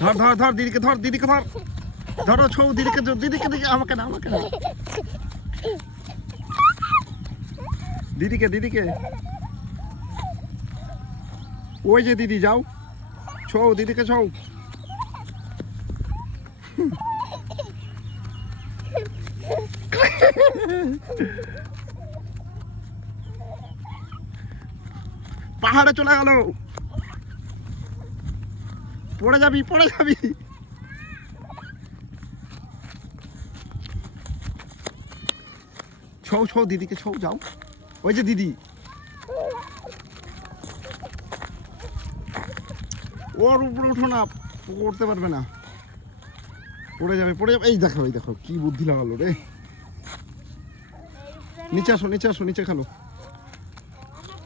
ধর ধর ধর দিদিকে ধর, দিদিকে ধর, ধরো ছৌ দিদিকে, দিদিকে দিকে, আমাকে না, আমাকে না, দিদিকে, দিদিকে। ওই যে দিদি, যাও ছৌ দিদিকে, ছৌ। পাহাড়ে চলে গেল, পড়ে যাবি, পড়ে যাবি। ছৌ ছৌ দিদিকে, ছৌ, যাও। ওই যে দিদি, ওর উপরে উঠো না, উঠতে পারবে না, পড়ে যাবে, পড়ে যাবে। এই দেখো, এই দেখো কি বুদ্ধি লাগালো রে। নিচে আসো, নিচে আসো, নিচে খেলো।